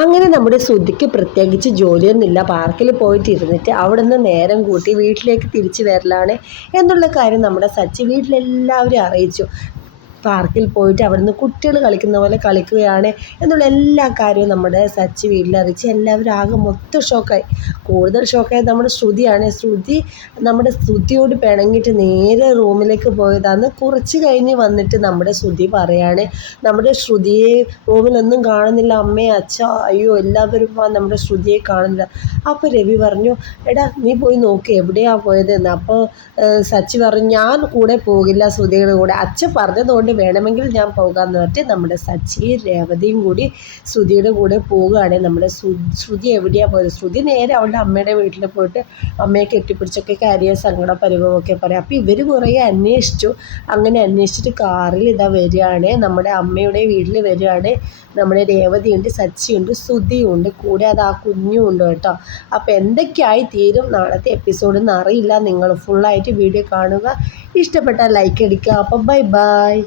അങ്ങനെ നമ്മുടെ ശ്രുതിക്ക് പ്രത്യേകിച്ച് ജോലിയൊന്നുമില്ല. പാർക്കിൽ പോയിട്ട് ഇരുന്നിട്ട് അവിടെ നിന്ന് നേരം കൂട്ടി വീട്ടിലേക്ക് തിരിച്ചു വരലാണ് എന്നുള്ള കാര്യം നമ്മുടെ സച്ചി വീട്ടിലെല്ലാവരും അറിയിച്ചു. പാർക്കിൽ പോയിട്ട് അവിടുന്ന് കുട്ടികൾ കളിക്കുന്ന പോലെ കളിക്കുകയാണ് എന്നുള്ള എല്ലാ കാര്യവും നമ്മുടെ സച്ചി വീട്ടിലറിയിച്ച് എല്ലാവരും ആകെ മൊത്തം ഷോക്കായി. കൂടുതൽ ഷോക്കായത് നമ്മുടെ ശ്രുതിയാണ്. ശ്രുതി നമ്മുടെ ശ്രുതിയോട് പിണങ്ങിയിട്ട് നേരെ റൂമിലേക്ക് പോയതാണ് കുറച്ച് കഴിഞ്ഞ് വന്നിട്ട് നമ്മുടെ ശ്രുതി പറയാണ്. നമ്മുടെ ശ്രുതിയെ റൂമിലൊന്നും കാണുന്നില്ല. അമ്മേ അച്ഛ അയ്യോ എല്ലാവരും ആ നമ്മുടെ ശ്രുതിയെ കാണുന്നില്ല. അപ്പോൾ രവി പറഞ്ഞു എടാ നീ പോയി നോക്ക് എവിടെയാണ് പോയതെന്ന്. അപ്പോൾ സച്ചി പറഞ്ഞു ഞാൻ കൂടെ പോകില്ല ശ്രുതിയുടെ കൂടെ. അച്ഛൻ പറഞ്ഞതുകൊണ്ട് വേണമെങ്കിൽ ഞാൻ പോകാമെന്ന് പറഞ്ഞിട്ട് നമ്മുടെ സച്ചിയും രേവതിയും കൂടി ശ്രുതിയുടെ കൂടെ പോവുകയാണ്. നമ്മുടെ ശ്രു- ശ്രുതി എവിടെയാണ് പോയത്? ശ്രുതി നേരെ അവളുടെ അമ്മയുടെ വീട്ടിൽ പോയിട്ട് അമ്മയെ കെട്ടിപ്പിടിച്ചൊക്കെ കാര്യം സങ്കട പരിഭവമൊക്കെ പറയാം. അപ്പോൾ ഇവർ കുറേ അന്വേഷിച്ചു. അങ്ങനെ അന്വേഷിച്ചിട്ട് കാറിൽ ഇതാ വരികയാണ്. നമ്മുടെ അമ്മയുടെ വീട്ടിൽ വരികയാണ്. നമ്മുടെ രേവതിയുണ്ട് സച്ചിയുണ്ട് ശ്രുതിയുണ്ട്. കൂടെ അത് ആ കുഞ്ഞും ഉണ്ട് കേട്ടോ. അപ്പോൾ എന്തൊക്കെയായി തീരും നാളത്തെ എപ്പിസോഡ് എന്ന് അറിയില്ല. നിങ്ങൾ ഫുള്ളായിട്ട് വീഡിയോ കാണുക. ഇഷ്ടപ്പെട്ടാൽ ലൈക്ക് അടിക്കുക. അപ്പോൾ ബൈ ബൈ